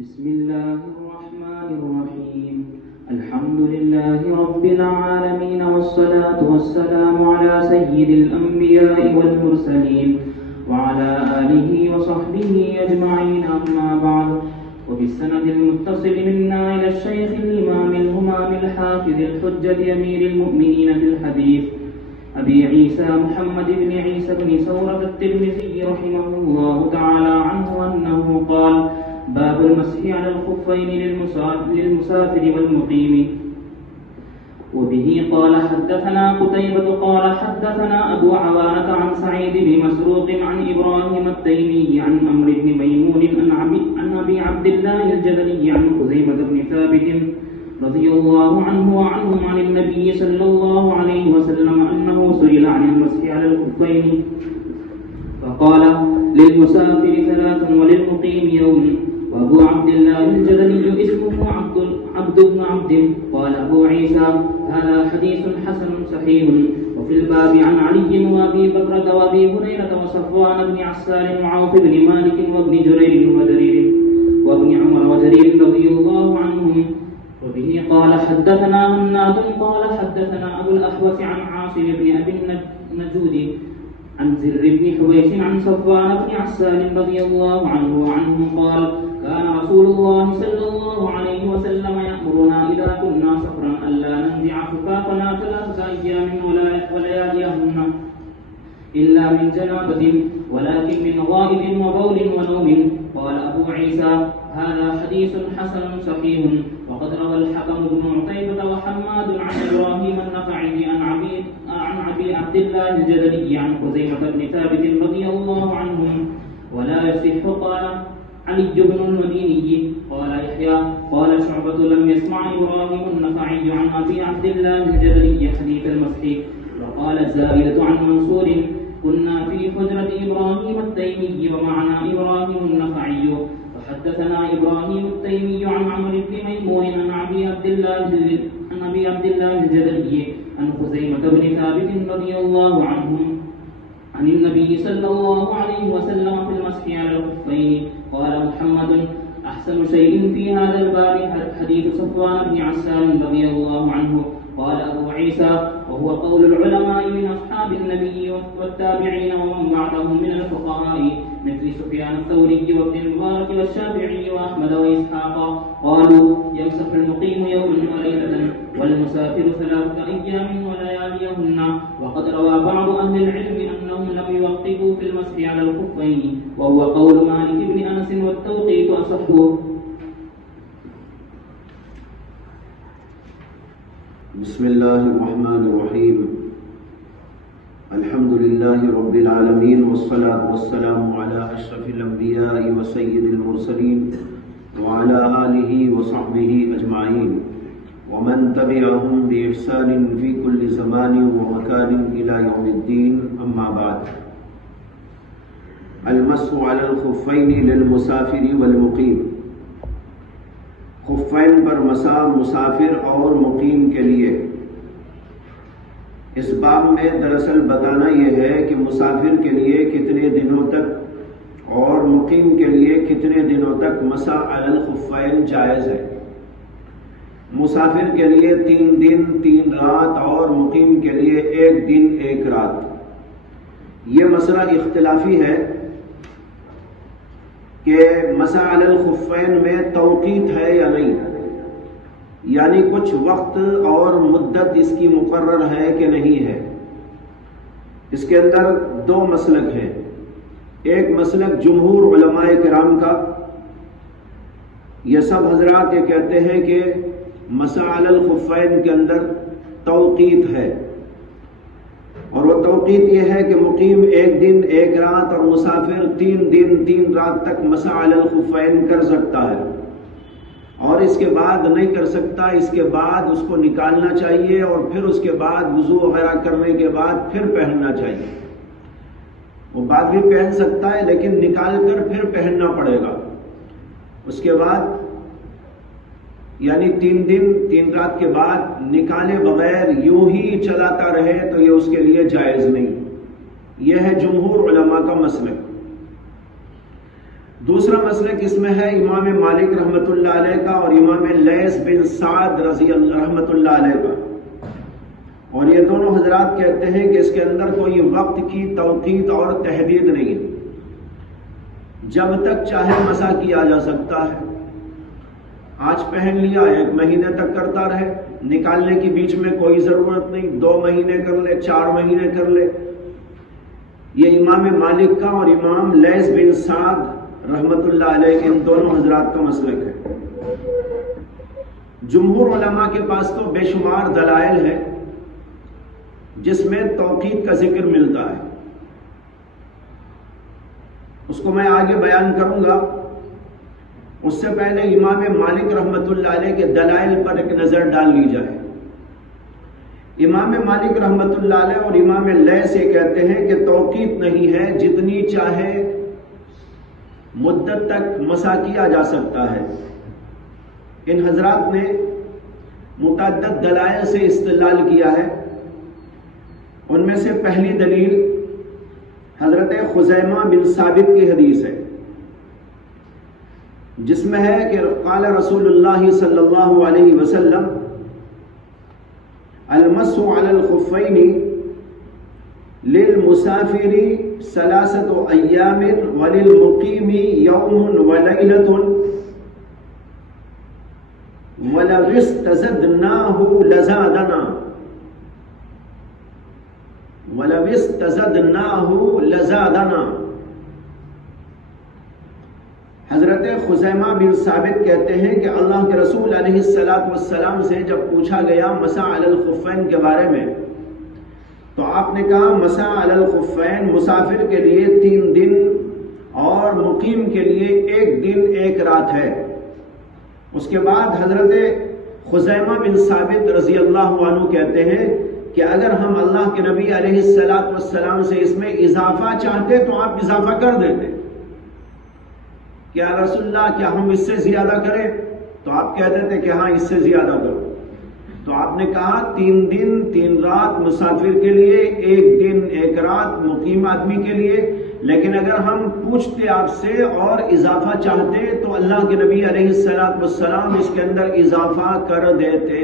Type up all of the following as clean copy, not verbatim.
بسم الله الرحمن الرحيم. الحمد لله رب العالمين، والصلاة والسلام على سيد الأنبياء والمرسلين وعلى آله وصحبه أجمعين، أما بعد. وبالسند المتصل منا إلى الشيخ الإمام الهمام الحافظ الحجة أمير المؤمنين في الحديث أبي عيسى محمد بن عيسى بن ثورة الترمذي رحمه الله تعالى عنه أنه قال: باب المسح على الخفين للمسافر والمقيم. وبه قال حدثنا قتيبة قال حدثنا أبو عوانة عن سعيد بن مسروق عن إبراهيم التيمي عن عمرو بن ميمون عن أبي عبد الله الجدلي عن خزيمة بن ثابت رضي الله عنه وعنهم عن النبي صلى الله عليه وسلم أنه سئل عن المسح على الخفين فقال: للمسافر 3 وللمقيم يوم. وأبو عبد الله الجدلي اسمه عبد بن عبد. قال أبو عيسى: هذا حديث حسن صحيح. وفي الباب عن علي وأبي بكرة وأبي هريرة وصفوان بن عسال وعوف بن مالك وابن جرير وابن عمر وجرير رضي الله عنهم. وبه قال حدثنا هناد قال حدثنا أبو الأحوص عن عاصم بن أبي النجود عن زر بن حويش عن صفوان بن عسال رضي الله عنه وعنهم قال: كان رسول الله صلى الله عليه وسلم يأمرنا إذا كنا سفرا ألا ننزع خفافنا 3 أيام ولياليهن إلا من جنابة، ولكن من غائب وبول ونوم. قال أبو عيسى: هذا حديث حسن صحيح. وقد روى الحكم بن عتيبة وحماد عن إبراهيم النخعي عن أبي عبد الله الجدلي عن خزيمة بن ثابت رضي الله عنهم ولا يصح. قال علي بن المديني قال يحيى قال شعبة: لم يسمع إبراهيم النخعي عن أبي عبد الله الجدلي حديث المسح. وقال الزائدة عن منصور: كنا في حجرة إبراهيم التيمي ومعنا إبراهيم النخعي. وحدثنا إبراهيم التيمي عن عمرو بن ميمون عن أبي عبد الله الجدلي عن خزيمة بن ثابت رضي الله عنهم عن النبي صلى الله عليه وسلم في المسح على الخفين. قال محمد: أحسن شيء في هذا الباب حديث صفوان بن عسال رضي الله عنه. قال أبو عيسى: وهو قول العلماء من أصحاب النبي والتابعين ومن بعدهم من الفقهاء مثل سفيان الثوري وابن المبارك والشافعي وأحمد وإسحاق. قالوا: يمسح المقيم يوما وليلة والمسافر 3 أيام ولياليهن. وقد روى بعض أهل العلم أنهم لم يوقفوا في المسح على الخفين، وهو قول مالك بن أنس والتوقيت أصح. بسم الله الرحمن الرحيم. الحمد لله رب العالمين، والصلاة والسلام على أشرف الأنبياء وسيد المرسلين وعلى آله وصحبه أجمعين ومن تبعهم بإحسان في كل زمان ومكان إلى يوم الدين، أما بعد. المسح على الخفين للمسافر والمقيم. خفین پر مسح مسافر اور مقیم کے لیے. اس باب میں دراصل بتانا یہ ہے کہ مسافر کے لیے کتنے دنوں تک اور مقیم کے لیے کتنے دنوں تک مسح علی الخفین جائز ہے. مسافر کے لیے 3 دن 3 رات اور مقیم کے لیے 1 دن 1 رات. یہ مسئلہ اختلافی ہے کہ مسح علی الخفین میں توقیت ہے یا نہیں، یعنی کچھ وقت اور مدت اس کی مقرر ہے کہ نہیں ہے. اس کے اندر 2 مسلک ہیں. ایک مسلک جمہور علماء کرام کا، یہ سب حضرات یہ کہتے ہیں کہ مسح علی الخفین کے اندر توقیت ہے، اور وہ توقیت یہ ہے کہ مقیم 1 دن 1 رات اور مسافر 3 دن 3 رات تک مسح علی الخفین کر سکتا ہے، اور اس کے بعد نہیں کر سکتا. اس کے بعد اس کو نکالنا چاہیے، اور پھر اس کے بعد وضو وغیرہ کرنے کے بعد پھر پہننا چاہیے. وہ بعد بھی پہن سکتا ہے لیکن نکال کر پھر پہننا پڑے گا. اس کے بعد یعنی 3 دن 3 رات کے بعد نکالے بغیر یوں ہی چلاتا رہے تو یہ اس کے لیے جائز نہیں. یہ ہے جمہور علماء کا مسلک. دوسرا مسلک اس میں ہے امام مالک رحمۃ اللہ علیہ کا اور امام لیث بن سعد رحمۃ اللہ علیہ کا، اور یہ دونوں حضرات کہتے ہیں کہ اس کے اندر کوئی وقت کی توقیت اور تحدید نہیں ہے، جب تک چاہے مسح کیا جا سکتا ہے۔ آج پہن لیا 1 مہینے تک کرتا رہے، نکالنے کی بیچ میں کوئی ضرورت نہیں، 2 مہینے کر لے، 4 مہینے کر لے۔ یہ امام مالک کا اور امام لیث بن سعد رحمت اللہ علیہ کے ان دونوں حضرات کا مسلک ہے۔ جمہور علماء کے پاس تو بے شمار دلائل ہے جس میں توقیت کا ذکر ملتا ہے، اس کو میں آگے بیان کروں گا۔ اس سے پہلے امام مالک رحمت اللہ علیہ کے دلائل پر ایک نظر ڈال لی جائے۔ امام مالک رحمت اللہ علیہ اور امام لیث یہ کہتے ہیں کہ توقیت نہیں ہے، جتنی چاہے مدت تک مسح کیا جا سکتا ہے۔ ان حضرات نے متعدد دلائل سے استدلال کیا ہے، ان میں سے پہلی دلیل حضرت خزیمہ بن ثابت کی حدیث ہے، جس میں ہے کہ قال رسول اللہ صلی اللہ علیہ وسلم المس علی الخفین للمسافر 3 ایام وللمقیم یوم ولیلۃ ولو استزدناہ لزادنا وَلَوِ اسْتَزَدْنَاهُ لَزَادَنَا۔ حضرت خزیمہ بن ثابت کہتے ہیں کہ اللہ کے رسول علیہ السلام سے جب پوچھا گیا مسح علی الخفین کے بارے میں، تو آپ نے کہا مسح علی الخفین مسافر کے لیے 3 دن اور مقیم کے لیے 1 دن 1 رات ہے۔ اس کے بعد حضرت خزیمہ بن ثابت رضی اللہ عنہ کہتے ہیں کہ اگر ہم اللہ کے نبی علیہ السلام سے اس میں اضافہ چاہتے تو آپ اضافہ کر دیتے، کیا رسول اللہ کیا ہم اس سے زیادہ کریں؟ تو آپ کہہ دیتے کہ ہاں اس سے زیادہ کرو۔ تو آپ نے کہا 3 دن 3 رات مسافر کے لیے، 1 دن 1 رات مقیم آدمی کے لیے، لیکن اگر ہم پوچھتے آپ سے اور اضافہ چاہتے تو اللہ کے نبی علیہ السلام اس کے اندر اضافہ کر دیتے۔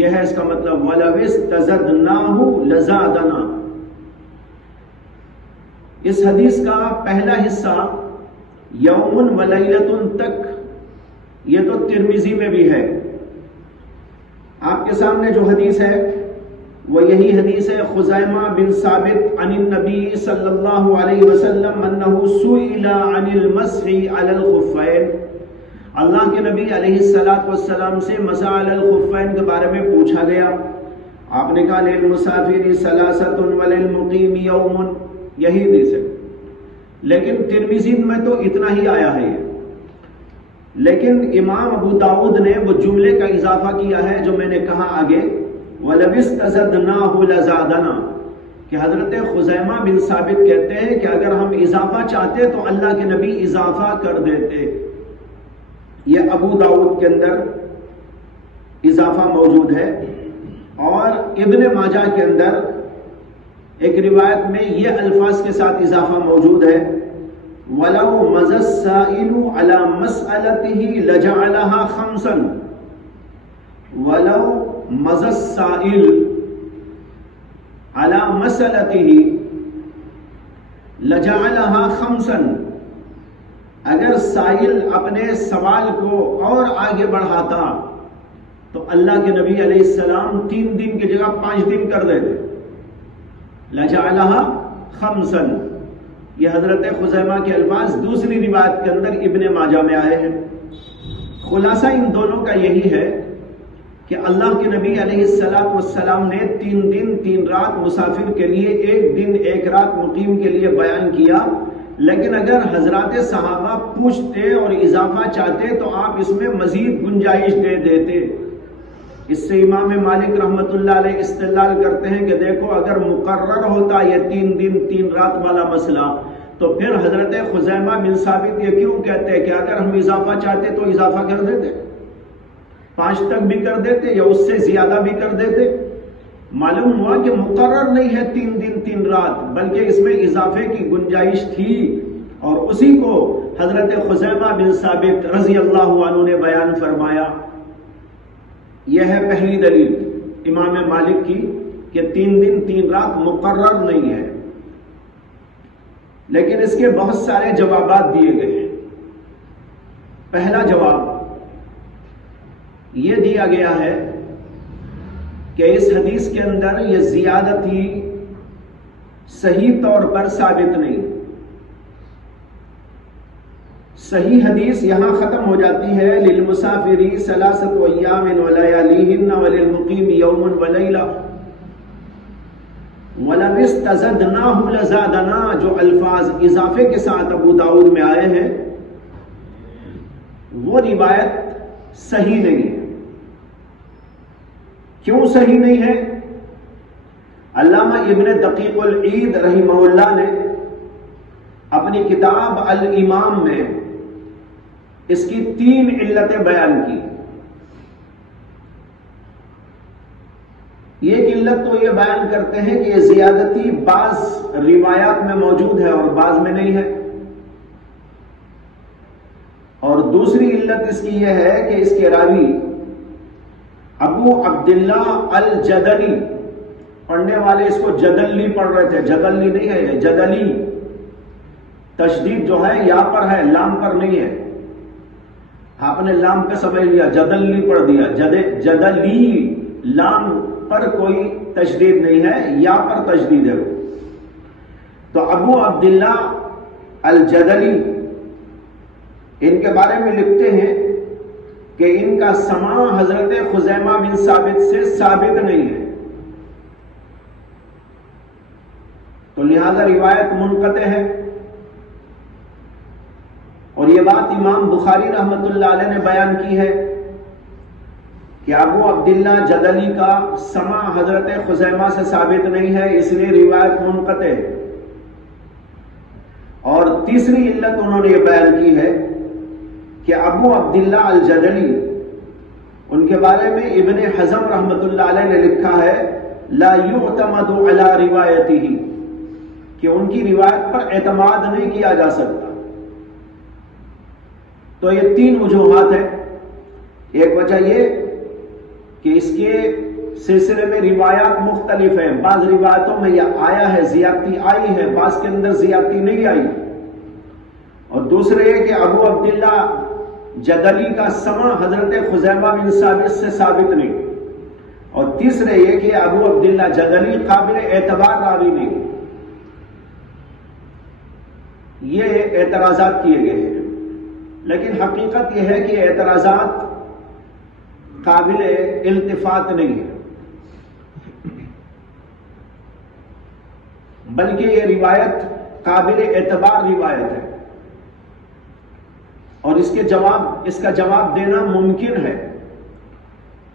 یہ ہے اس کا مطلب وَلَوِ اسْتَزَدْنَاهُ لَزَادَنَا۔ اس حدیث کا پہلا حصہ یومن ولیلتن تک یہ تو ترمذی میں بھی ہے۔ آپ کے سامنے جو حدیث ہے وہ یہی حدیث ہے، خزیمہ بن ثابت عن النبی صلی اللہ علیہ وسلم انہ سئل عن المسح علی الخفین، اللہ کے نبی علیہ السلام سے مسح علی الخفین کے بارے میں پوچھا گیا۔ آپ نے کہا للمسافر 3 وللمقیم یوم، یہی حدیث ہے، لیکن ترمذی میں تو اتنا ہی آیا ہے یہ، لیکن امام ابو داؤد نے وہ جملے کا اضافہ کیا ہے جو میں نے کہا آگے وَلَوِ اسْتَزَدْنَاهُ لَزَادَنَا، کہ حضرت خزیمہ بن ثابت کہتے ہیں کہ اگر ہم اضافہ چاہتے تو اللہ کے نبی اضافہ کر دیتے۔ یہ ابو داؤد کے اندر اضافہ موجود ہے، اور ابن ماجہ کے اندر ایک روایت میں یہ الفاظ کے ساتھ اضافہ موجود ہے وَلَوْ مَزَ السَّائِلُ عَلَى مَسْأَلَتِهِ لَجَعَلَهَا 5۔ وَلَوْ مَزَ السَّائِلُ عَلَى مَسْأَلَتِهِ لَجَعَلَهَا 5۔ اگر سائل اپنے سوال کو اور آگے بڑھاتا تو اللہ کے نبی علیہ السلام 3 دن کی جگہ 5 دن کر دیتے، لَجَعَلَهَا 5۔ یہ حضرت خزیمہ کے الفاظ دوسری روایت کے اندر ابن ماجہ میں آئے ہیں۔ خلاصہ ان دونوں کا یہی ہے کہ اللہ کے نبی علیہ السلام نے 3 دن 3 رات مسافر کے لیے، 1 دن 1 رات مقیم کے لیے بیان کیا، لیکن اگر حضرات صحابہ پوچھتے اور اضافہ چاہتے تو آپ اس میں مزید گنجائش دے دیتے۔ اس سے امام مالک رحمت اللہ علیہ استدلال کرتے ہیں کہ دیکھو اگر مقرر ہوتا یہ 3 دن 3 رات والا مسئلہ تو پھر حضرت خزیمہ بن ثابت یہ کیوں کہتے کہ اگر ہم اضافہ چاہتے تو اضافہ کر دیتے، 5 تک بھی کر دیتے یا اس سے زیادہ بھی کر دیتے۔ معلوم ہوا کہ مقرر نہیں ہے 3 دن 3 رات، بلکہ اس میں اضافے کی گنجائش تھی، اور اسی کو حضرت خزیمہ بن ثابت رضی اللہ عنہ نے بیان فرمایا. یہ ہے پہلی دلیل امام مالک کی کہ 3 دن 3 رات مقرر نہیں ہے، لیکن اس کے بہت سارے جوابات دیے گئے ہیں. پہلا جواب یہ دیا گیا ہے کہ اس حدیث کے اندر یہ زیادتی صحیح طور پر ثابت نہیں. صحیح حدیث یہاں ختم ہو جاتی ہے للمسافری 3 ایام ولیالیہن وللمقیم یوم ولیلہ وَلَمْ اسْتَزَدْنَاهُ لَزَادَنَا، جو الفاظ اضافے کے ساتھ ابو داؤد میں آئے ہیں وہ روایت صحیح نہیں ہے. کیوں صحیح نہیں ہے؟ علامہ ابن دقیق العید رحمہ اللہ نے اپنی کتاب الامام میں اس کی 3 علتیں بیان کی. ایک علت تو یہ بیان کرتے ہیں کہ یہ زیادتی بعض روایات میں موجود ہے اور بعض میں نہیں ہے، اور دوسری علت اس کی یہ ہے کہ اس کے راوی ابو عبداللہ الجدلی، پڑھنے والے اس کو جدلی پڑھ رہے تھے، جدلی نہیں ہے یہ جدلی، تشدید جو ہے یا پر ہے لام پر نہیں ہے. آپ نے لام پہ سمجھ لیا، جدلی پڑھ دیا، جدلی لام پر کوئی تشدید نہیں ہے، یا پر تشدید ہے. تو ابو عبداللہ الجدلی ان کے بارے میں لکھتے ہیں کہ ان کا سماع حضرت خزیمہ بن ثابت سے ثابت نہیں ہے، تو لہذا روایت منقطع ہے. اور یہ بات امام بخاری رحمت اللہ علیہ نے بیان کی ہے کہ ابو عبداللہ جدلی کا سماع حضرت خزیمہ سے ثابت نہیں ہے، اس لیے روایت منقطع ہے. اور تیسری علت انہوں نے یہ بیان کی ہے کہ ابو عبداللہ الجدلی ان کے بارے میں ابن حزم رحمت اللہ علیہ نے لکھا ہے لا یعتمد علی روایتہ، کہ ان کی روایت پر اعتماد نہیں کیا جا سکتا. تو یہ 3 وجوہات ہیں. ایک وجہ یہ کہ اس کے سلسلے میں روایات مختلف ہیں، بعض روایتوں میں یہ آیا ہے زیادتی آئی ہے، بعض کے اندر زیادتی نہیں آئی. اور دوسرے یہ کہ ابو عبداللہ جدلی کا سماع حضرت خزیمہ بن ثابت سے ثابت نہیں. اور تیسرے یہ کہ ابو عبداللہ جدلی قابل اعتبار راوی نہیں. یہ اعتراضات کیے گئے ہیں، لیکن حقیقت یہ ہے کہ اعتراضات قابل التفات نہیں ہے، بلکہ یہ روایت قابل اعتبار روایت ہے، اور اس کا جواب دینا ممکن ہے.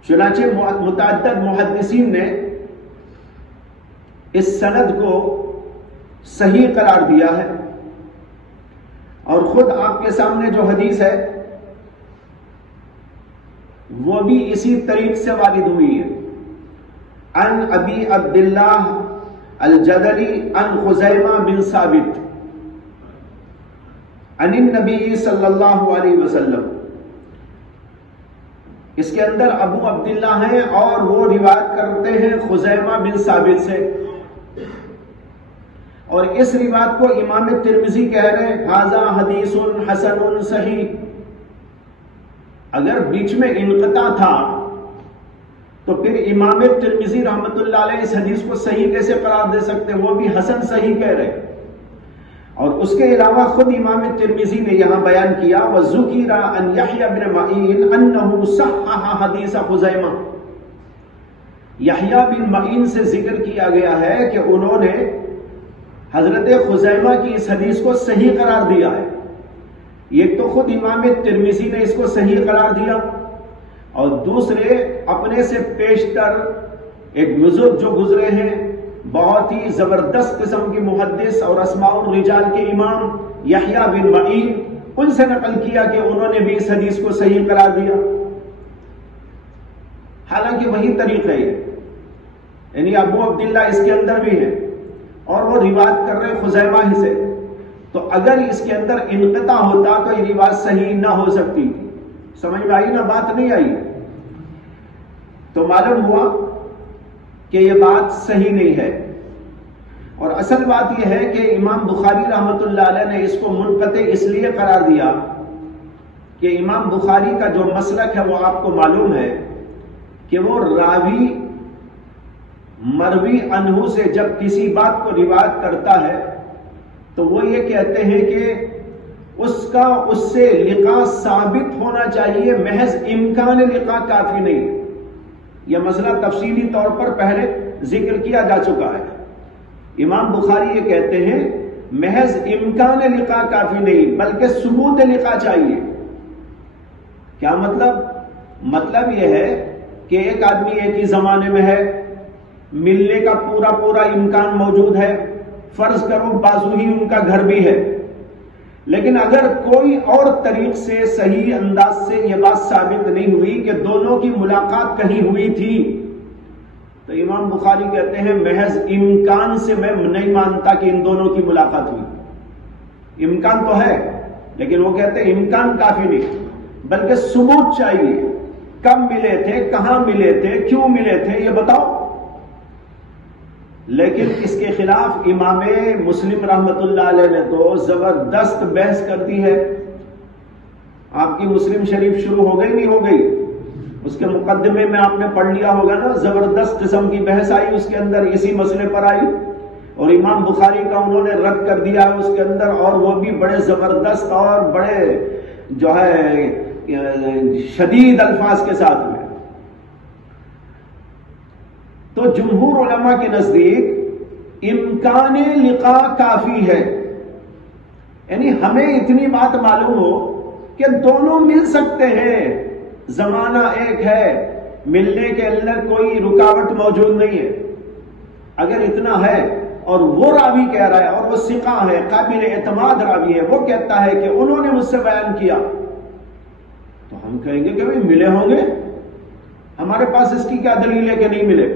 چنانچہ متعدد محدثین نے اس سند کو صحیح قرار دیا ہے، اور خود آپ کے سامنے جو حدیث ہے وہ بھی اسی طریق سے وارد ہوئی ہے. ان ابی عبداللہ الجدلی ان خزیمہ بن ثابت عن النبی صلی اللہ علیہ وسلم. اس کے اندر ابو عبداللہ ہیں اور وہ روایت کرتے ہیں خزیمہ بن ثابت سے، اور اس روایت کو امام ترمذی کہہ رہے ہیں ھذا حدیث حسن صحیح. اگر بیچ میں انقطاع تھا تو پھر امام ترمذی رحمت اللہ علیہ اس حدیث کو صحیح کیسے قرار دے سکتے؟ وہ بھی حسن صحیح کہہ رہے. اور اس کے علاوہ خود امام ترمذی نے یہاں بیان کیا وَذُكِرَ أَنْ يَحْيَى بْنَ مَعِينَ أَنَّهُ صَحَّحَ حَدِيثَ خُزَیمہ. یحییٰ بن معین سے ذکر کیا گیا ہے کہ انہوں نے حضرت خزیمہ کی اس حدیث کو صحیح قرار دیا ہے. ایک تو خود امام ترمذی نے اس کو صحیح قرار دیا، اور دوسرے اپنے سے پیشتر ایک بزرگ جو گزرے ہیں، بہت ہی زبردست قسم کی محدث اور اسماء الرجال کے امام یحییٰ بن معین، ان سے نقل کیا کہ انہوں نے بھی اس حدیث کو صحیح قرار دیا. حالانکہ وہی طریقہ ہے، یعنی ابو عبداللہ اس کے اندر بھی ہے اور وہ روایت کر رہے خزیمہ ہی سے، تو اگر اس کے اندر انقطاع ہوتا تو یہ بات صحیح نہ ہو سکتی تھی. سمجھ میں آئی نا؟ بات نہیں آئی؟ تو معلوم ہوا کہ یہ بات صحیح نہیں ہے. اور اصل بات یہ ہے کہ امام بخاری رحمۃ اللہ علیہ نے اس کو منقطع اس لیے قرار دیا کہ امام بخاری کا جو مسلک ہے وہ آپ کو معلوم ہے کہ وہ راوی مروی عنہ سے جب کسی بات کو روایت کرتا ہے تو وہ یہ کہتے ہیں کہ اس سے لقاء ثابت ہونا چاہیے، محض امکان لقاء کافی نہیں. یہ مسئلہ تفصیلی طور پر پہلے ذکر کیا جا چکا ہے. امام بخاری یہ کہتے ہیں محض امکان لقاء کافی نہیں بلکہ ثبوت لقاء چاہیے. کیا مطلب؟ مطلب یہ ہے کہ ایک آدمی ایک ہی زمانے میں ہے، ملنے کا پورا امکان موجود ہے، فرض کرو بازو ہی ان کا گھر بھی ہے، لیکن اگر کوئی اور طریق سے صحیح انداز سے یہ بات ثابت نہیں ہوئی کہ دونوں کی ملاقات کہیں ہوئی تھی، تو امام بخاری کہتے ہیں محض امکان سے میں نہیں مانتا کہ ان دونوں کی ملاقات ہوئی. امکان تو ہے لیکن وہ کہتے ہیں امکان کافی نہیں بلکہ ثبوت چاہیے. کب ملے تھے، کہاں ملے تھے، کیوں ملے تھے، یہ بتاؤ. لیکن اس کے خلاف امام مسلم رحمت اللہ علیہ نے تو زبردست بحث کر دی ہے. آپ کی مسلم شریف شروع ہو گئی نہیں ہو گئی؟ اس کے مقدمے میں آپ نے پڑھ لیا ہوگا نا، زبردست قسم کی بحث آئی اس کے اندر، اسی مسئلے پر آئی اور امام بخاری کا انہوں نے رد کر دیا ہے اس کے اندر، اور وہ بھی بڑے زبردست اور بڑے جو ہے شدید الفاظ کے ساتھ میں. تو جمہور علماء کے نزدیک امکان لقاء کافی ہے. یعنی ہمیں اتنی بات معلوم ہو کہ دونوں مل سکتے ہیں، زمانہ ایک ہے، ملنے کے اندر کوئی رکاوٹ موجود نہیں ہے. اگر اتنا ہے اور وہ راوی کہہ رہا ہے اور وہ ثقہ ہے، قابل اعتماد راوی ہے، وہ کہتا ہے کہ انہوں نے مجھ سے بیان کیا، تو ہم کہیں گے کہ بھئی ملے ہوں گے. ہمارے پاس اس کی کیا دلیل ہے کہ نہیں ملے؟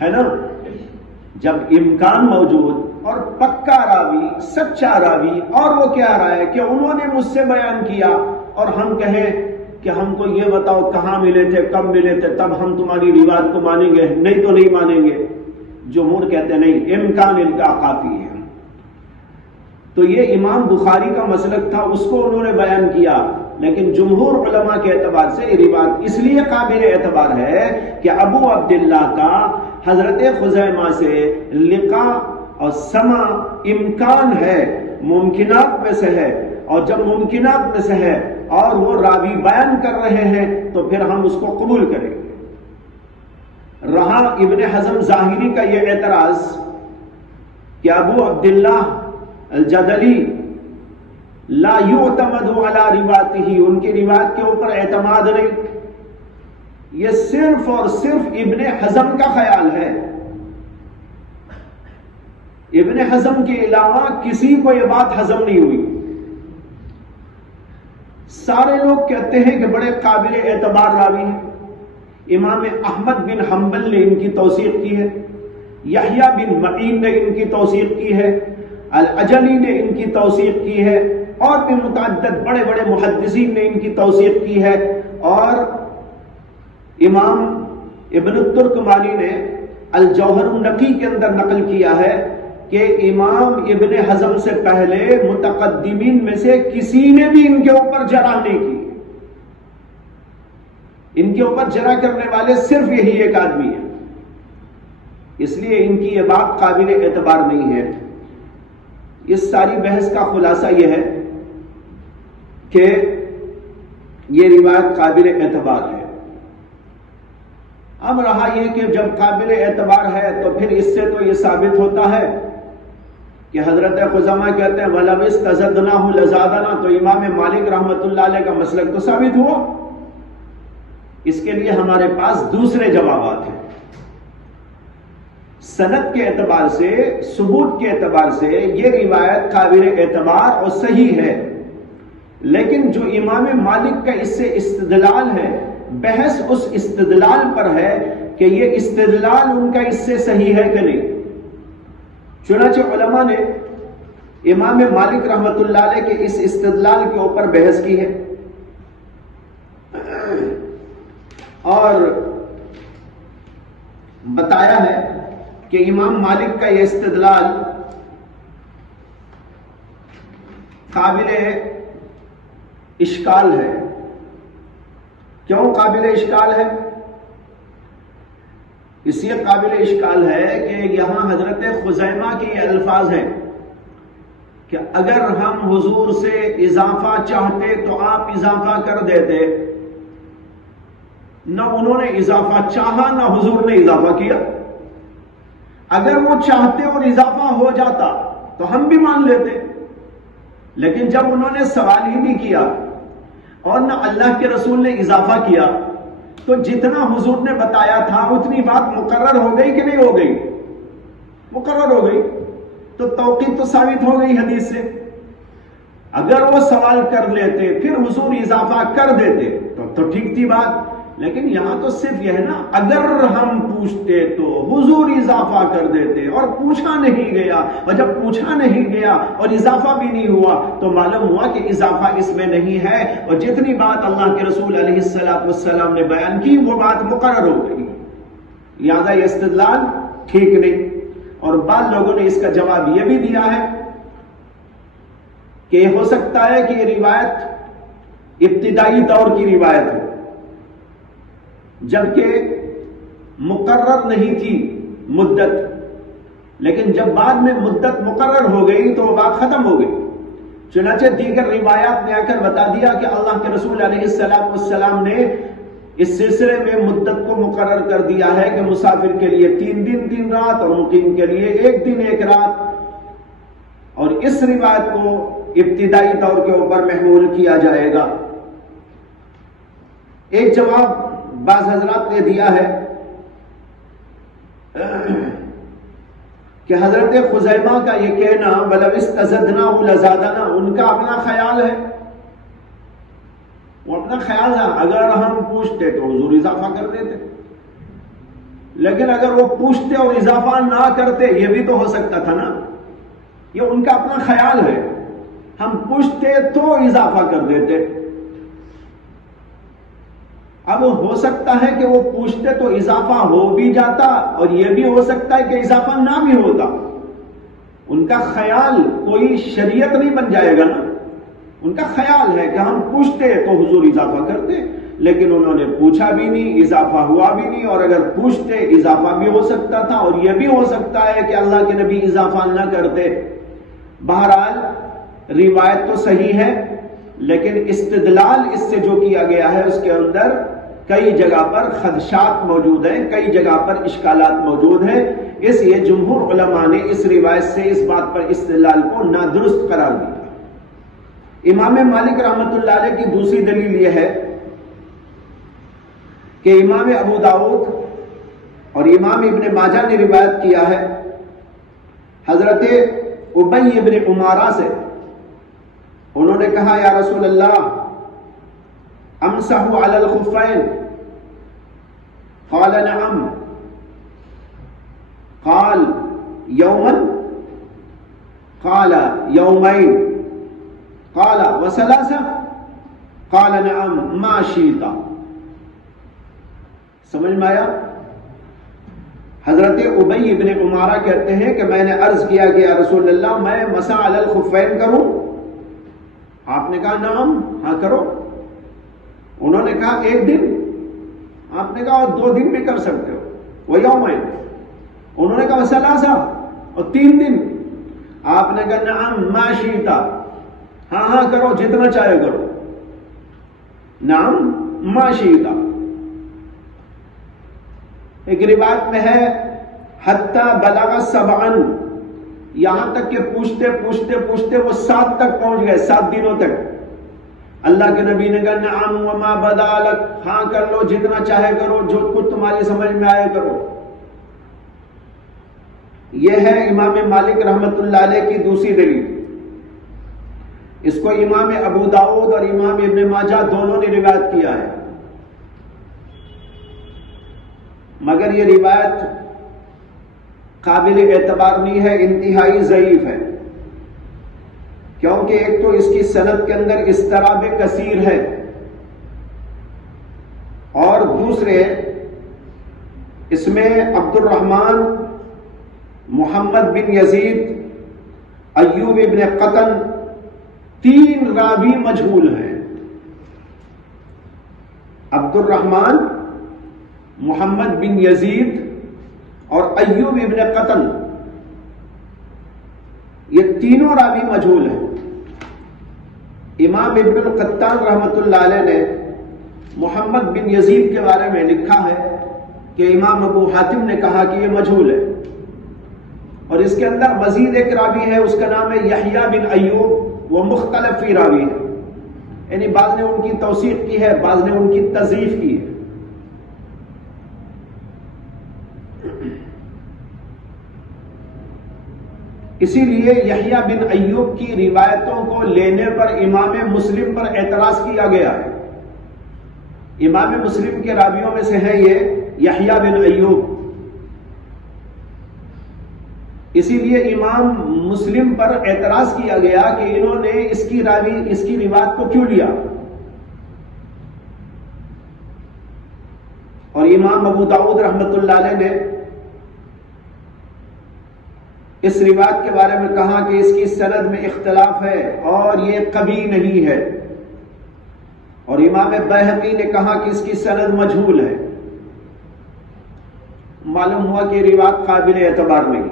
ہے نا؟ جب امکان موجود اور پکا راوی، سچا راوی، اور وہ کہہ رہا ہے کہ انہوں نے مجھ سے بیان کیا، اور ہم کہیں کہ ہم کو یہ بتاؤ کہاں ملے تھے، کب ملے تھے، تب ہم تمہاری روایت کو مانیں گے، نہیں تو نہیں مانیں گے. جمہور کہتے نہیں، امکان القاء کافی ہے. تو یہ امام بخاری کا مسلک تھا، اس کو انہوں نے بیان کیا. لیکن جمہور علماء کے اعتبار سے یہ روایت اس لیے قابل اعتبار ہے کہ ابو عبداللہ کا حضرت خزیمہ سے لقاء اور سمع امکان ہے، ممکنات میں سے ہے، اور جب ممکنات میں سے ہے اور وہ راوی بیان کر رہے ہیں تو پھر ہم اس کو قبول کریں گے. رہا ابن حزم ظاہری کا یہ اعتراض کہ ابو عبداللہ الجدلی لا یعتمد علی روایتہ، ان کی روایت کے اوپر اعتماد نہیں. یہ صرف اور صرف ابن حزم کا خیال ہے. ابن حزم کے علاوہ کسی کو یہ بات ہضم نہیں ہوئی. سارے لوگ کہتے ہیں کہ بڑے قابل اعتبار راوی ہیں. امام احمد بن حنبل نے ان کی توثیق کی ہے، یحییٰ بن معین نے ان کی توثیق کی ہے، العجلی نے ان کی توثیق کی ہے، اور بھی متعدد بڑے بڑے محدثین نے ان کی توثیق کی ہے. اور امام ابن الترکمانی نے الجوہر النقی کے اندر نقل کیا ہے کہ امام ابن حزم سے پہلے متقدمین میں سے کسی نے بھی ان کے اوپر جرح نہیں کی. ان کے اوپر جرح کرنے والے صرف یہی ایک آدمی ہے. اس لیے ان کی یہ بات قابل اعتبار نہیں ہے. اس ساری بحث کا خلاصہ یہ ہے کہ یہ روایت قابل اعتبار ہے. اب رہا یہ کہ جب قابل اعتبار ہے تو پھر اس سے تو یہ ثابت ہوتا ہے کہ حضرت خزیمہ کہتے ہیں وَلَوْ اسْتَزَدْنَاهُ لَزَادَنَا، تو امام مالک رحمت اللہ علیہ کا مسلک تو ثابت ہوا. اس کے لیے ہمارے پاس دوسرے جوابات ہیں. سند کے اعتبار سے، ثبوت کے اعتبار سے یہ روایت قابل اعتبار اور صحیح ہے. لیکن جو امام مالک کا اس سے استدلال ہے، بحث اس استدلال پر ہے کہ یہ استدلال ان کا اس سے صحیح ہے کہ نہیں. چنانچہ علماء نے امام مالک رحمت اللہ علیہ کے اس استدلال کے اوپر بحث کی ہے اور بتایا ہے کہ امام مالک کا یہ استدلال قابل اشکال ہے. کیوں قابل اشکال ہے؟ اس لیے قابل اشکال ہے کہ یہاں حضرت خزیمہ کے یہ الفاظ ہیں کہ اگر ہم حضور سے اضافہ چاہتے تو آپ اضافہ کر دیتے. نہ انہوں نے اضافہ چاہا نہ حضور نے اضافہ کیا. اگر وہ چاہتے اور اضافہ ہو جاتا تو ہم بھی مان لیتے، لیکن جب انہوں نے سوال ہی نہیں کیا اور نہ اللہ کے رسول نے اضافہ کیا تو جتنا حضور نے بتایا تھا اتنی بات مقرر ہو گئی کہ نہیں ہو گئی؟ مقرر ہو گئی. تو توقیت تو ثابت ہو گئی حدیث سے. اگر وہ سوال کر لیتے پھر حضور اضافہ کر دیتے تو ٹھیک تھی بات. لیکن یہاں تو صرف یہ ہے نا، اگر ہم پوچھتے تو حضور اضافہ کر دیتے، اور پوچھا نہیں گیا، اور جب پوچھا نہیں گیا اور اضافہ بھی نہیں ہوا تو معلوم ہوا کہ اضافہ اس میں نہیں ہے، اور جتنی بات اللہ کے رسول علیہ السلام نے بیان کی وہ بات مقرر ہو گئی. لہذا یہ استدلال ٹھیک نہیں. اور بعض لوگوں نے اس کا جواب یہ بھی دیا ہے کہ ہو سکتا ہے کہ یہ روایت ابتدائی دور کی روایت ہے، جبکہ مقرر نہیں تھی مدت، لیکن جب بعد میں مدت مقرر ہو گئی تو وہ بات ختم ہو گئی. چنانچہ دیگر روایات نے آ کر بتا دیا کہ اللہ کے رسول علیہ السلام نے اس سلسلے میں مدت کو مقرر کر دیا ہے کہ مسافر کے لیے 3 دن 3 رات اور مقیم کے لیے 1 دن 1 رات. اور اس روایت کو ابتدائی دور کے اوپر محمول کیا جائے گا. ایک جواب بعض حضرات نے دیا ہے کہ حضرت خزیمہ کا یہ کہنا وَلَوْ اسْتَزَدْنَاهُ لَزَادَنَا، ان کا اپنا خیال ہے، وہ اپنا خیال ہے. اگر ہم پوچھتے تو حضور اضافہ کر دیتے، لیکن اگر وہ پوچھتے اور اضافہ نہ کرتے یہ بھی تو ہو سکتا تھا نا. یہ ان کا اپنا خیال ہے، ہم پوچھتے تو اضافہ کر دیتے. اب ہو سکتا ہے کہ وہ پوچھتے تو اضافہ ہو بھی جاتا، اور یہ بھی ہو سکتا ہے کہ اضافہ نہ بھی ہوتا. ان کا خیال کوئی شریعت نہیں بن جائے گا نا. ان کا خیال ہے کہ ہم پوچھتے تو حضور اضافہ کرتے، لیکن انہوں نے پوچھا بھی نہیں، اضافہ ہوا بھی نہیں. اور اگر پوچھتے اضافہ بھی ہو سکتا تھا، اور یہ بھی ہو سکتا ہے کہ اللہ کے نبی اضافہ نہ کرتے. بہرحال روایت تو صحیح ہے، لیکن استدلال اس سے جو کیا گیا ہے اس کے اندر کئی جگہ پر خدشات موجود ہیں، کئی جگہ پر اشکالات موجود ہیں. اس لیے جمہور علماء نے اس روایت سے اس بات پر استدلال کو نادرست قرار دیا. امام مالک رحمت اللہ علیہ کی دوسری دلیل یہ ہے کہ امام ابو داؤد اور امام ابن ماجہ نے روایت کیا ہے حضرت ابی ابن عمارہ سے. انہوں نے کہا یا رسول اللہ امسح علی الخفین؟ قال نعم. قال یوما؟ قال یومین. قال وثلاثہ؟ قال نعم ما شئت. سمجھ میں آیا؟ حضرت ابی ابن عمارہ کہتے ہیں کہ میں نے عرض کیا کہ یا رسول اللہ میں مسح علی الخفین کروں؟ آپ نے کہا نعم، ہاں کرو. انہوں نے کہا 1 دن؟ آپ نے کہا 2 دن بھی کر سکتے ہو. وہ یومین. انہوں نے کہا وثلاثہ، اور 3 دن. آپ نے کہا نعم ما شئت، ہاں ہاں کرو جتنا چاہے کرو. نعم ما شئت. ایک روایت میں ہے حتی بلغ 7، یہاں تک کہ پوچھتے پوچھتے پوچھتے وہ 7 تک پہنچ گئے، 7 دنوں تک. اللہ کے نبی نے کہا نعم وما بدا لک، ہاں کر لو جتنا چاہے کرو، جو کچھ تمہاری سمجھ میں آئے کرو. یہ ہے امام مالک رحمت اللہ علیہ کی دوسری دلیل. اس کو امام ابو داؤد اور امام ابن ماجہ دونوں نے روایت کیا ہے، مگر یہ روایت قابل اعتبار نہیں ہے، انتہائی ضعیف ہے. کیونکہ ایک تو اس کی سند کے اندر اضطراب کثیر ہے، اور دوسرے اس میں عبد الرحمن محمد بن یزید ایوب ابن قطن 3 راوی مجہول ہیں۔ عبد الرحمن محمد بن یزید اور ایوب ابن قطن، یہ تینوں راوی مجہول ہیں۔ امام ابن القطان رحمۃ اللہ علیہ نے محمد بن یزید کے بارے میں لکھا ہے کہ امام ابو حاتم نے کہا کہ یہ مجہول ہے، اور اس کے اندر مزید ایک راوی ہے، اس کا نام ہے یحییٰ بن ایوب، وہ مختلف فی راوی ہے، یعنی بعض نے ان کی توثیق کی ہے، بعض نے ان کی تضعیف کی ہے۔ اسی لیے یحییٰ بن ایوب کی روایتوں کو لینے پر امام مسلم پر اعتراض کیا گیا ہے۔ امام مسلم کے راویوں میں سے ہے یہ یحییٰ بن ایوب، اسی لیے امام مسلم پر اعتراض کیا گیا کہ انہوں نے اس کی روایت کو کیوں لیا، اور امام ابو داؤد رحمۃ اللہ علیہ نے اس روایت کے بارے میں کہا کہ اس کی سند میں اختلاف ہے اور یہ قوی نہیں ہے، اور امام بیہقی نے کہا کہ اس کی سند مجہول ہے۔ معلوم ہوا کہ روایت قابل اعتبار نہیں۔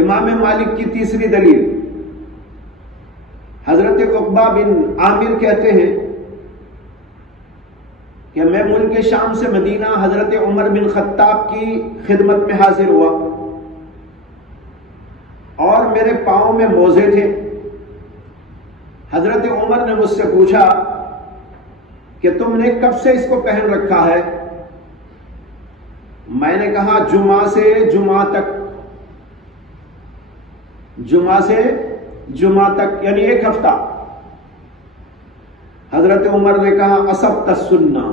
امام مالک کی تیسری دلیل، حضرت عقبہ بن عامر کہتے ہیں کہ میں ملک شام سے مدینہ حضرت عمر بن خطاب کی خدمت میں حاضر ہوا، اور میرے پاؤں میں موزے تھے۔ حضرت عمر نے مجھ سے پوچھا کہ تم نے کب سے اس کو پہن رکھا ہے؟ میں نے کہا جمعہ سے جمعہ تک، جمعہ سے جمعہ تک یعنی 1 ہفتہ۔ حضرت عمر نے کہا اصبت السنہ،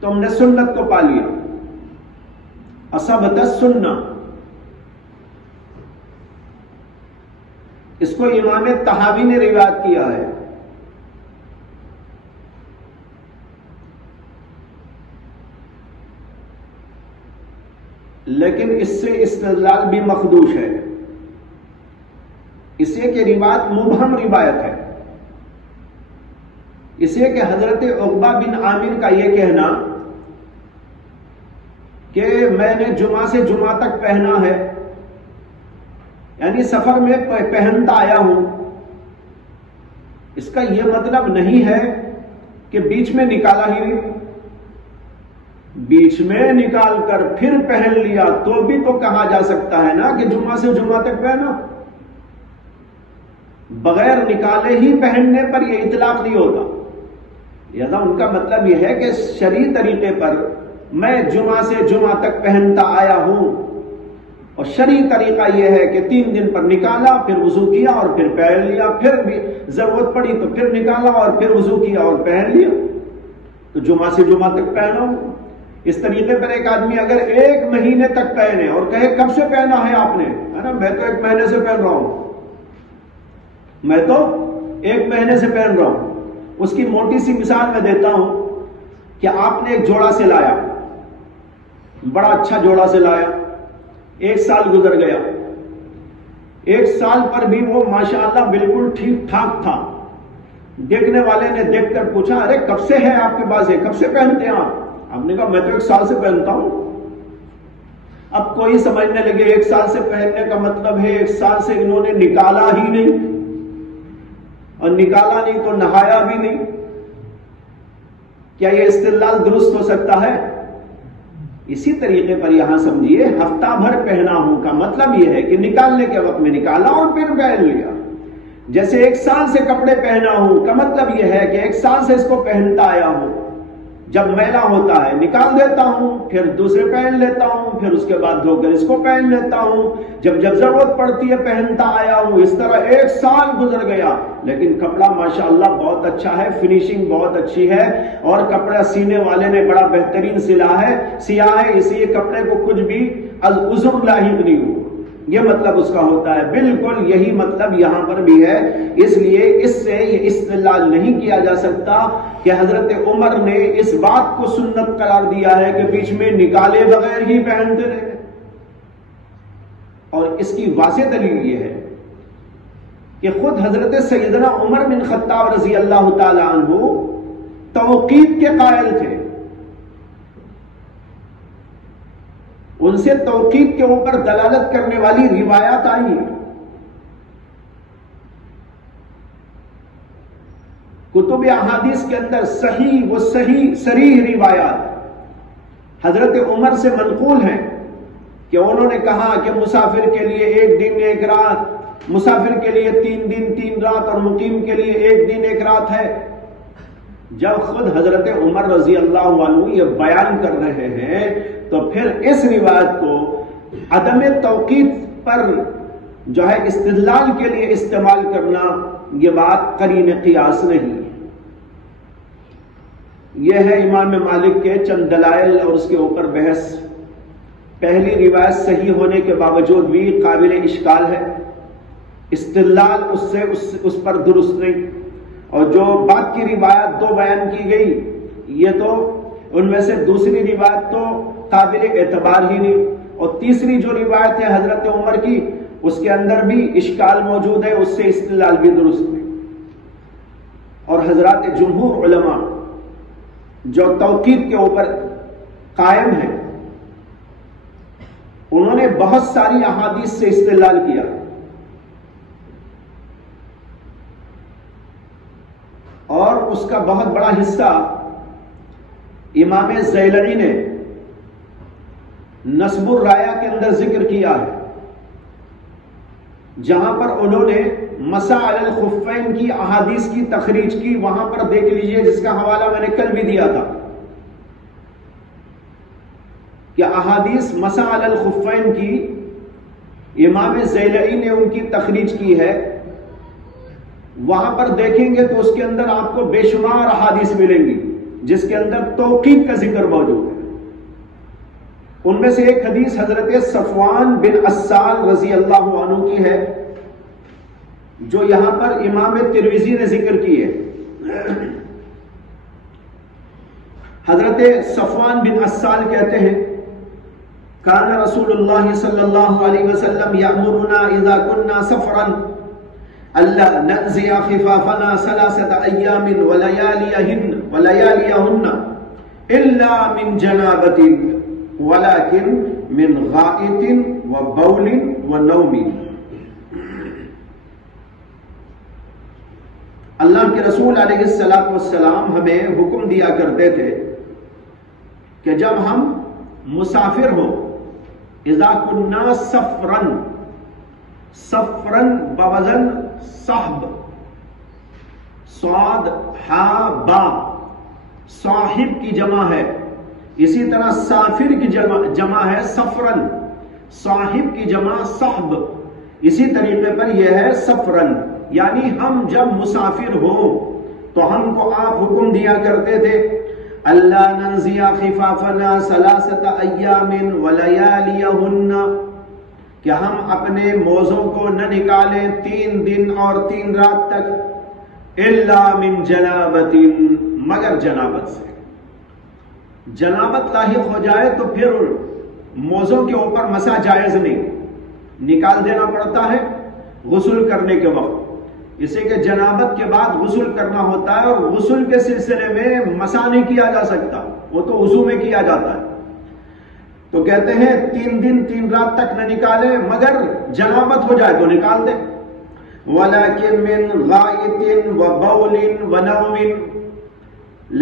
تم نے سنت کو پا لیا، اصبت السنہ۔ اس کو امام طحاوی نے روایت کیا ہے۔ لیکن اس سے استدلال بھی مخدوش ہے، اس لیے کہ روایت مبہم روایت ہے، اس لیے کہ حضرت عقبہ بن عامر کا یہ کہنا کہ میں نے جمعہ سے جمعہ تک پہنا ہے، یعنی سفر میں پہنتا آیا ہوں، اس کا یہ مطلب نہیں ہے کہ بیچ میں نکالا ہی نہیں، بیچ میں نکال کر پھر پہن لیا تو بھی تو کہا جا سکتا ہے نا کہ جمعہ سے جمعہ تک پہنا۔ بغیر نکالے ہی پہننے پر یہ اطلاق نہیں ہوتا، لہذا ان کا مطلب یہ ہے کہ شرعی طریقے پر میں جمعہ سے جمعہ تک پہنتا آیا ہوں، اور شرعی طریقہ یہ ہے کہ 3 دن پر نکالا، پھر وضو کیا اور پھر پہن لیا، پھر بھی ضرورت پڑی تو پھر نکالا اور پھر وضو کیا اور پہن لیا، تو جمعہ سے جمعہ تک پہنا ہوں۔ اس طریقے پر ایک آدمی اگر 1 مہینے تک پہنے اور کہے کب سے پہنا ہے آپ نے، ہے نا، میں تو 1 مہینے سے پہن رہا ہوں، میں تو 1 مہینے سے پہن رہا ہوں۔ اس کی موٹی سی مثال میں دیتا ہوں کہ آپ نے ایک جوڑا سے لایا، بڑا اچھا جوڑا سے لایا، 1 سال گزر گیا، 1 سال پر بھی وہ ماشاءاللہ بالکل ٹھیک ٹھاک تھا۔ دیکھنے والے نے دیکھ کر پوچھا ارے کب سے ہے آپ کے پاس، کب سے پہنتے ہیں آپ نے کہا میں تو 1 سال سے پہنتا ہوں۔ اب کوئی سمجھنے لگے 1 سال سے پہننے کا مطلب ہے 1 سال سے انہوں نے نکالا ہی نہیں، اور نکالا نہیں تو نہایا بھی نہیں۔ کیا یہ استدلال درست ہو سکتا ہے؟ اسی طریقے پر یہاں سمجھیے ہفتہ بھر پہنا ہوں کا مطلب یہ ہے کہ نکالنے کے وقت میں نکالا اور پھر پہن لیا۔ جیسے 1 سال سے کپڑے پہنا ہوں کا مطلب یہ ہے کہ 1 سال سے اس کو پہنتا آیا ہوں، جب میلا ہوتا ہے نکال دیتا ہوں، پھر دوسرے پہن لیتا ہوں، پھر اس کے بعد دھو کر اس کو پہن لیتا ہوں، جب ضرورت پڑتی ہے پہنتا آیا ہوں۔ اس طرح 1 سال گزر گیا، لیکن کپڑا ماشاءاللہ بہت اچھا ہے، فنیشنگ بہت اچھی ہے، اور کپڑا سینے والے نے بڑا بہترین سیا ہے، اس لیے کپڑے کو کچھ بھی از عذر لاحق نہیں ہوا۔ یہ مطلب اس کا ہوتا ہے. بالکل یہی مطلب یہاں پر بھی ہے. اس لیے اس سے یہ استدلال نہیں کیا جا سکتا کہ حضرت عمر نے اس بات کو سنت قرار دیا ہے کہ بیچ میں نکالے بغیر ہی پہنتے رہے. اور اس کی واضح دلیل یہ ہے کہ خود حضرت سیدنا عمر بن خطاب رضی اللہ تعالی عنہ توقیت کے قائل تھے. ان سے توقیت کے اوپر دلالت کرنے والی روایات آئی ہیں. کتب احادیث کے اندر صحیح صریح روایات حضرت عمر سے منقول ہیں کہ انہوں نے کہا کہ مسافر کے لیے 1 دن 1 رات، مسافر کے لیے 3 دن 3 رات اور مقیم کے لیے 1 دن 1 رات ہے. جب خود حضرت عمر رضی اللہ عنہ یہ بیان کر رہے ہیں تو پھر اس روایت کو عدم توقیت پر جو ہے استدلال کے لیے استعمال کرنا یہ بات قرین قیاس نہیں ہے. یہ ہے امام مالک کے چند دلائل اور اس کے اوپر بحث. پہلی روایت صحیح ہونے کے باوجود بھی قابل اشکال ہے، استدلال اس پر درست نہیں. اور جو بات کی روایت 2 بیان کی گئی یہ تو ان میں سے دوسری روایت تو قابل اعتبار ہی نہیں، اور تیسری جو روایت ہے حضرت عمر کی اس کے اندر بھی اشکال موجود ہے، اس سے استدلال بھی درست نہیں. اور حضرات جمہور علماء جو توقیت کے اوپر قائم ہیں انہوں نے بہت ساری احادیث سے استدلال کیا. اور اس کا بہت بڑا حصہ امام زیلعی نے نصب الرایہ کے اندر ذکر کیا ہے، جہاں پر انہوں نے مسح علی الخفین کی احادیث کی تخریج کی. وہاں پر دیکھ لیجئے، جس کا حوالہ میں نے کل بھی دیا تھا کہ احادیث مسح علی الخفین کی امام زیلعی نے ان کی تخریج کی ہے. وہاں پر دیکھیں گے تو اس کے اندر آپ کو بے شمار احادیث ملیں گی جس کے اندر توقیت کا ذکر موجود ہے. ان میں سے ایک حدیث حضرت صفوان بن عسال رضی اللہ عنہ کی ہے جو یہاں پر امام ترمذی نے ذکر کی ہے. حضرت صفوان بن عسال کہتے ہیں کان رسول اللہ صلی اللہ علیہ وسلم یأمرنا اذا كنا سفرا الا ننزع خفافنا 3 ایام ولياليهن الا من جنابة ولكن من غائط وبول ونوم. اللہ کے رسول علیہ السلام ہمیں حکم دیا کرتے تھے کہ جب ہم مسافر ہوں، اذا كنا سفرا بوزن صحب، صاد ہا با، صاحب کی جمع ہے. اسی طرح سافر کی جمع ہے سفرن، صاحب کی جمع صحب. اسی طریقے پر یہ ہے سفرن، یعنی ہم جب مسافر ہوں تو ہم کو آپ حکم دیا کرتے تھے اللہ ننزع خفافنا 3 ایام ولیالیہن، کہ ہم اپنے موزوں کو نہ نکالیں 3 دن اور 3 رات تک، الا من جنابت، مگر جنابت سے. جنابت لاحق ہو جائے تو پھر موزوں کے اوپر مسح جائز نہیں، نکال دینا پڑتا ہے غسل کرنے کے وقت. اسے کہ جنابت کے بعد غسل کرنا ہوتا ہے، اور غسل کے سلسلے میں مسح نہیں کیا جا سکتا، وہ تو وضو میں کیا جاتا ہے. تو کہتے ہیں 3 دن 3 رات تک نہ نکالے، مگر جنابت ہو جائے تو نکال دے. وَلَكِن مِّن غَائِطٍ وَبَوْلٍ وَنَوْمٍ،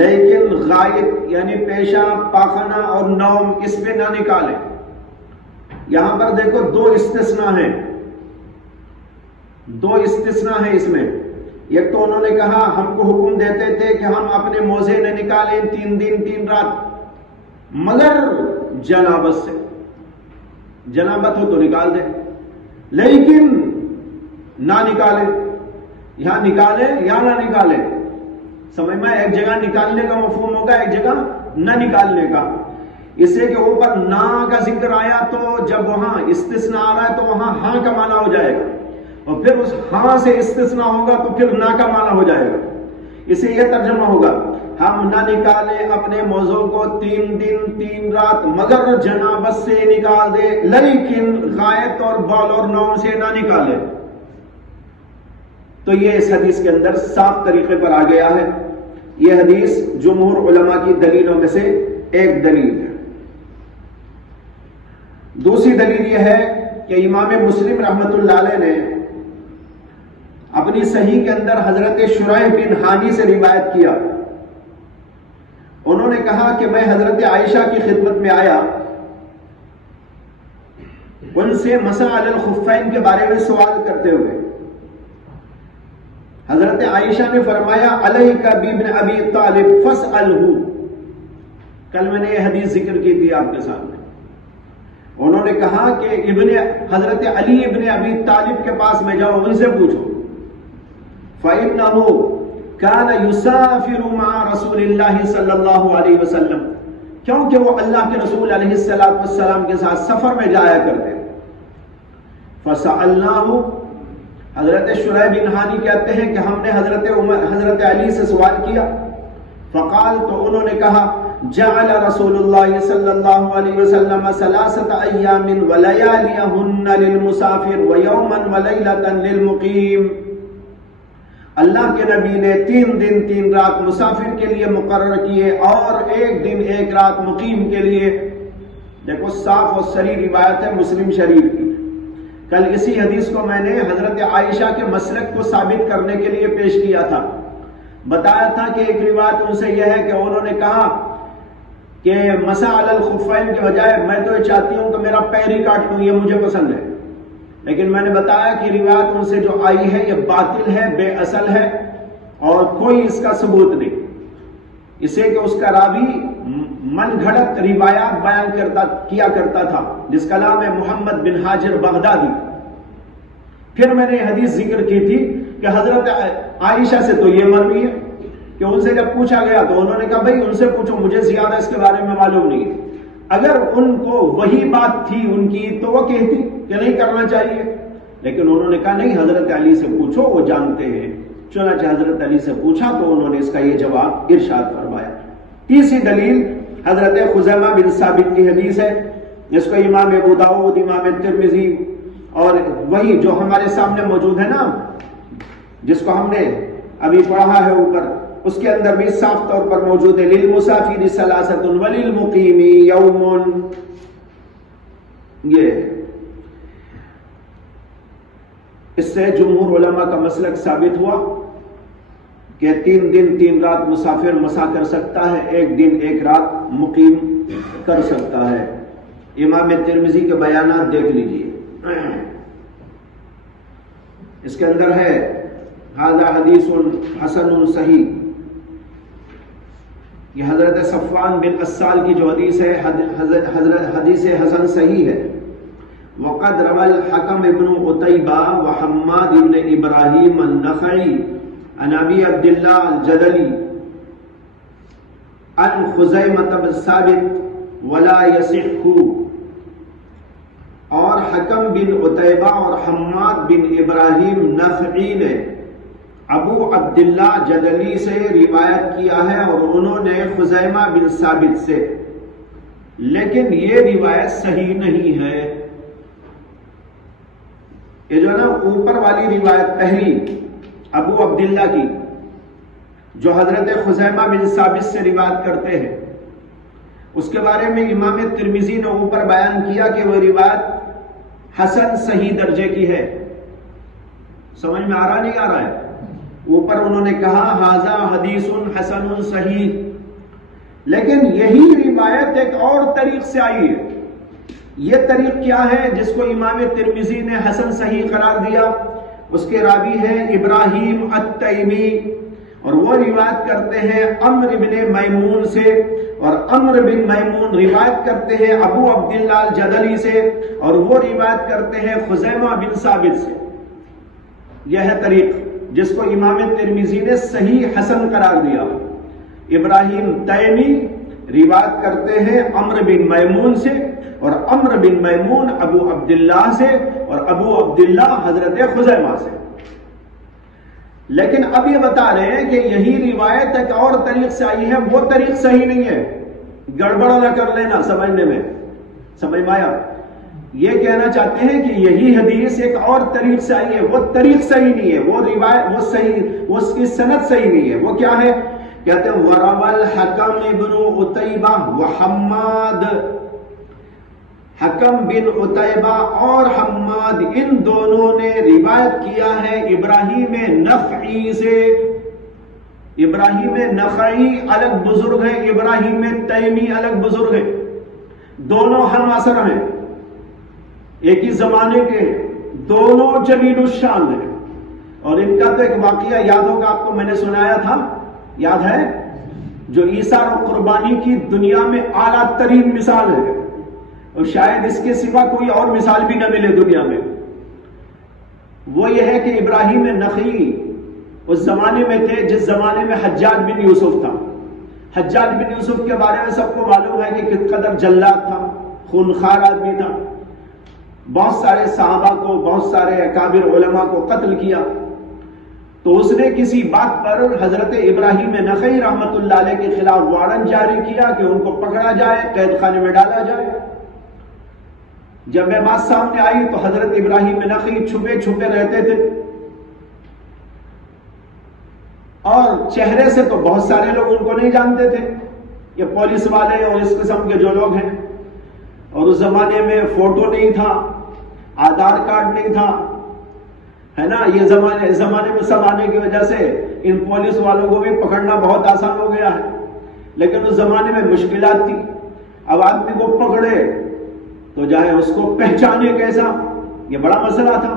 لیکن غائط یعنی پیشاب، پاخانہ اور نوم اس پہ نہ نکالے. یہاں پر دیکھو 2 استثناء ہیں، 2 استثناء ہیں اس میں. ایک تو انہوں نے کہا ہم کو حکم دیتے تھے کہ ہم اپنے موزے نہ نکالیں 3 دن 3 رات، مگر جنابت سے. جنابت ہو تو نکال دے، لیکن نہ نکالے. یہاں نکالے یا نہ نکالے، سمجھ میں ایک جگہ نکالنے کا مفہوم ہوگا، ایک جگہ نہ نکالنے کا. اسے کے اوپر نا کا ذکر آیا تو جب وہاں استثناء آ رہا ہے تو وہاں ہاں کا معنی ہو جائے گا، اور پھر اس ہاں سے استثناء ہوگا تو پھر نا کا معنی ہو جائے گا. اسے یہ ترجمہ ہوگا، ہم نہ نکالے اپنے موضوع کو 3 دن 3 رات مگر جنابت سے نکال دے، لیکن غائط اور بول اور نوم سے نہ نکالے. تو یہ اس حدیث کے اندر صاف طریقے پر آ گیا ہے. یہ حدیث جمہور علماء کی دلیلوں میں سے ایک دلیل ہے. دوسری دلیل یہ ہے کہ امام مسلم رحمت اللہ علیہ نے اپنی صحیح کے اندر حضرت شریح بن حانی سے روایت کیا. انہوں نے کہا کہ میں حضرت عائشہ کی خدمت میں آیا، ان سے مسح علی الخفین کے بارے میں سوال کرتے ہوئے. حضرت عائشہ نے فرمایا علیک بابن ابی طالب فاسألہ. کل میں نے یہ حدیث ذکر کی تھی آپ کے سامنے. انہوں نے کہا کہ حضرت علی ابن ابی طالب کے پاس میں جاؤ، ان سے پوچھو. فَإِنَّهُ كَانَ يُسَافِرُ مَعَ رَسُولِ اللَّهِ صلی اللہ علیہ وسلم، کیونکہ وہ اللہ کے رسول علیہ السلام کے ساتھ سفر میں جایا کرتے. فَسَأَلْنَاهُ، حضرت شریح بن حانی کہتے ہیں کہ ہم نے حضرت علی سے سوال کیا. فقال، تو انہوں نے کہا جعل رسول اللہ صلی اللہ علیہ وسلم 3 ایام ولیالیہن للمسافر ویوما ولیلتا للمقیم. اللہ کے نبی نے 3 دن 3 رات مسافر کے لیے مقرر کیے اور 1 دن 1 رات مقیم کے لیے. دیکھو صاف اور صریح روایت ہے مسلم شریف کی. کل اسی حدیث کو میں نے حضرت عائشہ کے مسلک کو ثابت کرنے کے لیے پیش کیا تھا. بتایا تھا کہ ایک روایت ان سے یہ ہے کہ انہوں نے کہا کہ مسح علی الخفین کے بجائے میں تو یہ چاہتی ہوں کہ میرا پیر ہی کاٹ لوں، یہ مجھے پسند ہے. لیکن میں نے بتایا کہ روایت ان سے جو آئی ہے یہ باطل ہے، بے اصل ہے اور کوئی اس کا ثبوت نہیں. اسے کہ اس کا راوی من گھڑت روایات بیان کیا کرتا تھا، جس کا نام ہے محمد بن حاجر بغدادی. پھر میں نے یہ حدیث ذکر کی تھی کہ حضرت عائشہ سے تو یہ مروی ہے کہ ان سے جب پوچھا گیا تو انہوں نے کہا بھائی ان سے پوچھو، مجھے زیادہ اس کے بارے میں معلوم نہیں ہے. اگر ان کو وہی بات تھی ان کی تو وہ کہتی کہ نہیں کرنا چاہیے، لیکن انہوں نے کہا نہیں، حضرت علی سے پوچھو، وہ جانتے ہیں. چنانچہ حضرت علی سے پوچھا تو انہوں نے اس کا یہ جواب ارشاد فرمایا. تیسری دلیل حضرت خزیمہ بن ثابت کی حدیث ہے، جس کو امام ابو داؤد، امام ترمذی اور وہی جو ہمارے سامنے موجود ہے نا، جس کو ہم نے ابھی پڑھا ہے اوپر، اس کے اندر بھی صاف طور پر موجود ہے للمسافر 3 وللمقیم یوم. یہ اس سے جمہور علماء کا مسلک ثابت ہوا کہ 3 دن 3 رات مسافر مسا کر سکتا ہے، 1 دن 1 رات مقیم کر سکتا ہے. امام ترمذی کے بیانات دیکھ لیجئے، اس کے اندر ہے ھذا حدیث حسن صحیح. یہ حضرت صفوان بن اسال کی جو حدیث ہے حدیث حسن صحیح ہے. وقد روى الحكم ابن عتيبة وحماد ابن ابراہیم النخعی عن ابی عبد اللہ الجدلی عن خزیمة بن ثابت ولا يصح. اور حکم بن عتیبہ اور حماد بن ابراہیم نخعی نے ابو عبداللہ جدلی سے روایت کیا ہے اور انہوں نے خزیمہ بن ثابت سے، لیکن یہ روایت صحیح نہیں ہے. یہ جو نا اوپر والی روایت پہلی ابو عبداللہ کی جو حضرت خزیمہ بن ثابت سے روایت کرتے ہیں، اس کے بارے میں امام ترمذی نے اوپر بیان کیا کہ وہ روایت حسن صحیح درجے کی ہے. سمجھ میں آ رہا نہیں آ رہا ہے؟ اوپر انہوں نے کہا ھذا حدیث حسن صحیح، لیکن یہی روایت ایک اور طریق سے آئی ہے. یہ طریق کیا ہے جس کو امام ترمذی نے حسن صحیح قرار دیا؟ اس کے راوی ہے ابراہیم التیمی، اور وہ روایت کرتے ہیں عمرو بن میمون سے، اور عمرو بن میمون روایت کرتے ہیں ابو عبداللہ الجدلی سے، اور وہ روایت کرتے ہیں خزیمہ بن ثابت سے. یہ ہے طریق جس کو امام ترمذی نے صحیح حسن قرار دیا. ابراہیم تیمی روایت کرتے ہیں عمرو بن میمون سے، اور عمرو بن میمون ابو عبداللہ سے، اور ابو عبداللہ حضرت خزیمہ سے۔ لیکن اب یہ بتا رہے ہیں کہ یہی روایت ایک اور طریق سے آئی ہے، وہ طریق صحیح نہیں ہے، گڑبڑ نہ کر لینا سمجھنے میں، سمجھ میں آیا؟ یہ کہنا چاہتے ہیں کہ یہی حدیث ایک اور طریق سے آئی ہے، وہ طریق صحیح نہیں ہے، وہ روایت وہ صحیح، وہ اس کی سند صحیح نہیں ہے۔ وہ کیا ہے؟ کہتے ہیں وَرَوَى الْحَكَمْ بْنُ عُتَيْبَةَ وَحَمَّادَ، حکم بن عتیبہ اور حماد ان دونوں نے روایت کیا ہے ابراہیم نخعی سے۔ ابراہیم نخعی الگ بزرگ ہیں، ابراہیم تیمی الگ بزرگ ہیں، دونوں ہم عصر ہیں، ایک ہی زمانے کے ہیں، دونوں جلیل الشان ہیں۔ اور ان کا تو ایک واقعہ یاد ہوگا آپ کو، میں نے سنایا تھا، یاد ہے؟ جو عیسیٰ و قربانی کی دنیا میں اعلیٰ ترین مثال ہے، اور شاید اس کے سوا کوئی اور مثال بھی نہ ملے دنیا میں۔ وہ یہ ہے کہ ابراہیم نخعی اس زمانے میں تھے جس زمانے میں حجاج بن یوسف تھا۔ حجاج بن یوسف کے بارے میں سب کو معلوم ہے کہ کس قدر جلاد تھا، خونخوار آدمی تھا، بہت سارے صحابہ کو، بہت سارے اکابر علماء کو قتل کیا۔ تو اس نے کسی بات پر حضرت ابراہیم نخعی رحمت اللہ علیہ کے خلاف وارنٹ جاری کیا کہ ان کو پکڑا جائے، قید خانے میں ڈالا جائے۔ جب یہ بات سامنے آئی تو حضرت ابراہیم نخعی چھپے چھپے رہتے تھے، اور چہرے سے تو بہت سارے لوگ ان کو نہیں جانتے تھے، یہ پولیس والے اور اس قسم کے جو لوگ ہیں۔ اور اس زمانے میں فوٹو نہیں تھا، آدھار کارڈ نہیں تھا، ہے نا، یہ زمانے میں سب آنے کی وجہ سے ان پولیس والوں کو بھی پکڑنا بہت آسان ہو گیا ہے، لیکن اس زمانے میں مشکلات تھی۔ اب آدمی کو پکڑے تو جائے اس کو پہچانے کیسا، یہ بڑا مسئلہ تھا۔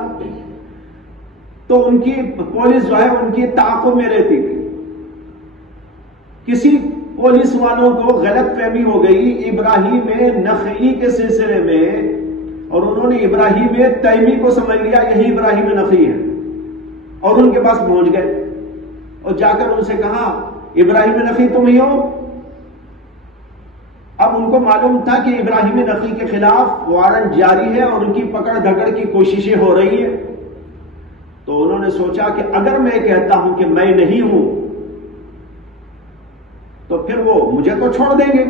تو ان کی پولیس جو ہے ان کی تعاقب میں رہتی تھی۔ کسی پولیس والوں کو غلط فہمی ہو گئی ابراہیم نخعی کے سلسلے میں، اور انہوں نے ابراہیم تیمی کو سمجھ لیا یہی ابراہیم نخعی ہے، اور ان کے پاس پہنچ گئے اور جا کر ان سے کہا ابراہیم نخعی تم ہی ہو؟ اب ان کو معلوم تھا کہ ابراہیم نخعی کے خلاف وارنٹ جاری ہے اور ان کی پکڑ دھکڑ کی کوششیں ہو رہی ہیں۔ تو انہوں نے سوچا کہ اگر میں کہتا ہوں کہ میں نہیں ہوں تو پھر وہ مجھے تو چھوڑ دیں گے،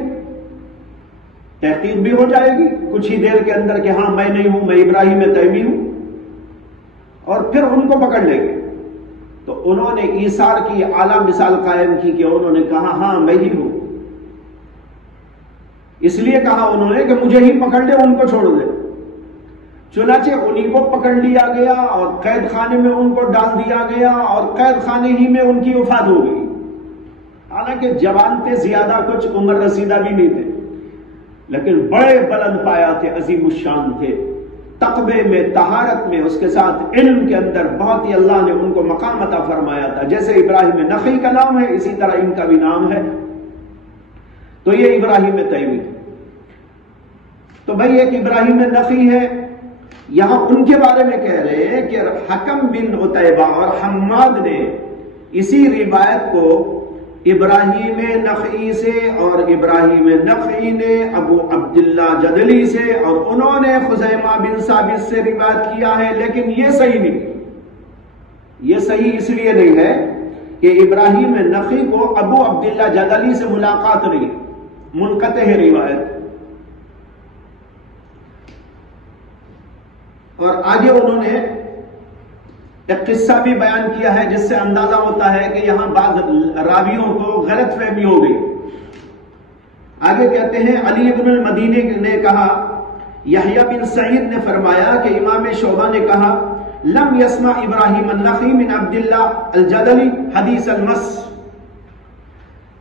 تحقیق بھی ہو جائے گی کچھ ہی دیر کے اندر کہ ہاں میں نہیں ہوں، میں ابراہیم تیمی ہوں، اور پھر ان کو پکڑ لیں گے۔ تو انہوں نے ایثار کی اعلیٰ مثال قائم کی کہ انہوں نے کہا ہاں میں ہی ہوں۔ اس لیے کہا انہوں نے کہ مجھے ہی پکڑ لے، ان کو چھوڑ دے۔ چنانچہ انہی کو پکڑ لیا گیا اور قید خانے میں ان کو ڈال دیا گیا، اور قید خانے ہی میں ان کی وفات ہو گئی۔ حالانکہ جوان تھے، زیادہ کچھ عمر رسیدہ بھی نہیں تھے، لیکن بڑے بلند پایا تھے، عظیم الشان تھے، تقوی میں، طہارت میں، اس کے ساتھ علم کے اندر بہت ہی اللہ نے ان کو مقام عطا فرمایا تھا۔ جیسے ابراہیم نخعی کا نام ہے اسی طرح ان کا بھی نام ہے۔ تو یہ ابراہیم تیمی۔ تو بھائی ایک ابراہیم نخعی ہے، یہاں ان کے بارے میں کہہ رہے ہیں کہ حکم بن عتیبہ اور حماد نے اسی روایت کو ابراہیم نخعی سے، اور ابراہیم نخعی نے ابو عبداللہ جدلی سے، اور انہوں نے خزیمہ بن ثابت سے روایت کیا ہے، لیکن یہ صحیح نہیں۔ یہ صحیح اس لیے نہیں ہے کہ ابراہیم نخعی کو ابو عبداللہ جدلی سے ملاقات نہیں، منقطع ہے روایت۔ اور آگے انہوں نے ایک قصہ بھی بیان کیا ہے جس سے اندازہ ہوتا ہے کہ یہاں بعض راویوں کو غلط فہمی ہو گئی۔ آگے کہتے ہیں علی بن المدینی نے کہا، یحییٰ بن سعید نے فرمایا کہ امام شعبہ نے کہا لم یسمع ابراہیم النخعی من عبداللہ الجدلی حدیث المس۔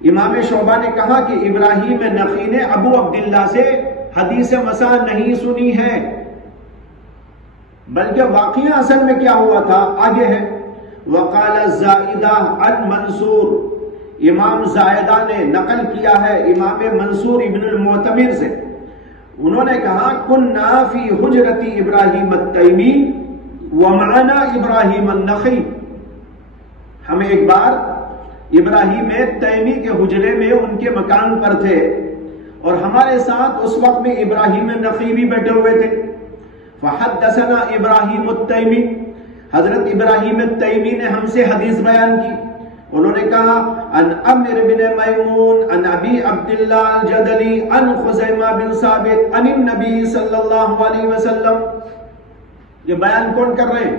امام شعبہ نے کہا کہ ابراہیم نخعی نے ابو عبداللہ سے حدیث مسا نہیں سنی ہے، بلکہ واقعہ اصل میں کیا ہوا تھا آگے ہے۔ وقال الزائدہ عن منصور، امام زائدہ نے نقل کیا ہے امام منصور ابن المعتمر سے، انہوں نے کہا کننا فی حجرت ابراہیم التیمی ومعنا ابراہیم النخعی، ہمیں ایک بار ابراہیم تیمی کے حجرے میں ان کے مکان پر تھے، اور ہمارے ساتھ اس وقت میں ابراہیم نخعی بھی بیٹھے ہوئے تھے۔ فحدثنا ابراہیم التیمی، حضرت ابراہیم التیمی نے ہم سے حدیث بیان کی۔ انہوں نے کہا ان عمر بن میمون ان ابی عبداللہ الجدلی ان خزیمہ بن ثابت ان النبی صلی اللہ علیہ وسلم۔ یہ بیان کون کر رہے ہیں؟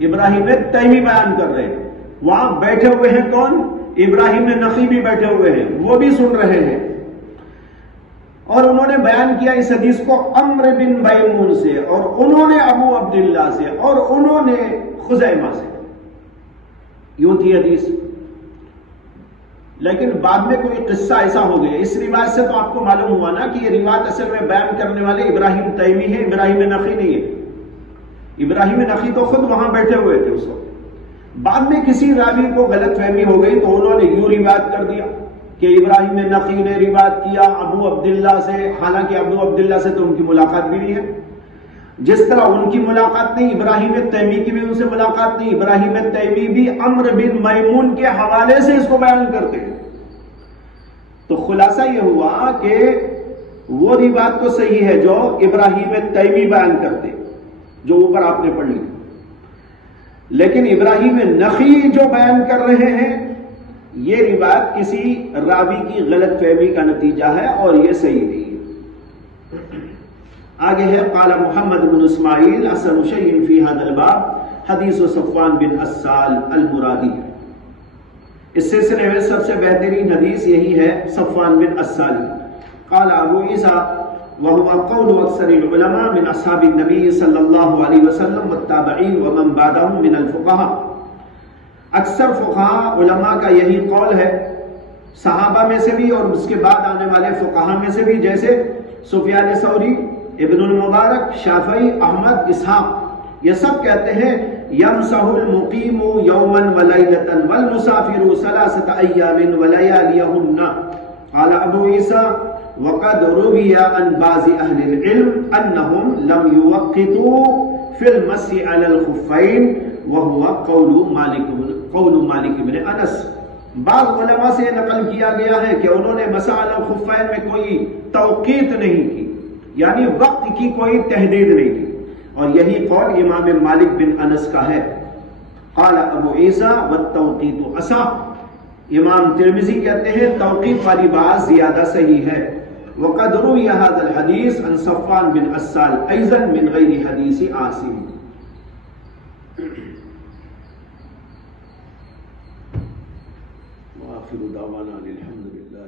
ابراہیم تیمی بیان کر رہے ہیں۔ وہاں بیٹھے ہوئے ہیں کون؟ ابراہیم نخعی بھی بیٹھے ہوئے ہیں، وہ بھی سن رہے ہیں، اور انہوں نے بیان کیا اس حدیث کو عمر بن میمون سے، اور انہوں نے ابو عبداللہ سے، اور انہوں نے خزیمہ سے۔ یوں تھی حدیث، لیکن بعد میں کوئی قصہ ایسا ہو گیا۔ اس روایت سے تو آپ کو معلوم ہوا نا کہ یہ روایت اصل میں بیان کرنے والے ابراہیم تیمی ہے، ابراہیم نخعی نہیں ہے۔ ابراہیم نخعی تو خود وہاں بیٹھے ہوئے تھے اس وقت۔ بعد میں کسی راوی کو غلط فہمی ہو گئی تو انہوں نے یوں روایت کر دیا کہ ابراہیم نخعی نے روایت کیا ابو عبداللہ سے، حالانکہ ابو عبداللہ سے تو ان کی ملاقات بھی نہیں ہے۔ جس طرح ان کی ملاقات نہیں، ابراہیم تیمی کی بھی ان سے ملاقات نہیں، ابراہیم تیمی بھی عمر بن میمون کے حوالے سے اس کو بیان کرتے ہیں۔ تو خلاصہ یہ ہوا کہ وہ روایت تو صحیح ہے جو ابراہیم تیمی بیان کرتے، جو اوپر آپ نے پڑھ لی، لیکن ابراہیم نخعی جو بیان کر رہے ہیں یہ روایت کسی راوی کی غلط فہمی کا نتیجہ ہے، اور یہ صحیح نہیں ہے۔ آگے ہے قال محمد بن اسماعیل احسن شیء فی ھذا الباب حدیث صفوان بن عسال المرادی۔ اس سلسلے میں سب سے بہترین حدیث یہی ہے صفوان بن عسال۔ قال ابو عیسیٰ وهو قول اکثر العلماء من اصحاب النبی صلی اللہ علیہ وسلم والتابعین ومن بعدهم من الفقہاء۔ اکثر فقہاء علماء کا یہی قول ہے، صحابہ میں سے بھی اور اس کے بعد آنے والے فقہاء میں سے بھی، جیسے سفیان ثوری، ابن المبارک، شافعی، احمد، اسحاق، یہ سب کہتے ہیں یمسح المقیم یوما ولیلۃ والمسافر ثلاثۃ ایام ولیالیہن۔ قال ابو عیسیٰ وقد روی عن بعض اہل العلم انہم لم یوقتوا فی المسح علی الخفین وهو قول مالک بن انس۔ بعض علماء سے نقل کیا گیا ہے کہ انہوں نے مسح علی الخفین میں کوئی توقیت نہیں کی، یعنی وقت کی کوئی تحدید نہیں کی، اور یہی قول امام مالک بن انس کا ہے۔ قال ابو عیسیٰ والتوقیت اصح۔ امام ترمذی کہتے ہیں توقیت والی بات زیادہ صحیح ہے۔ وقد روی هذا الحدیث عن صفوان بن عسال ایضا من غیر حدیث عاصم۔ وآخر دعوانا الحمد للہ۔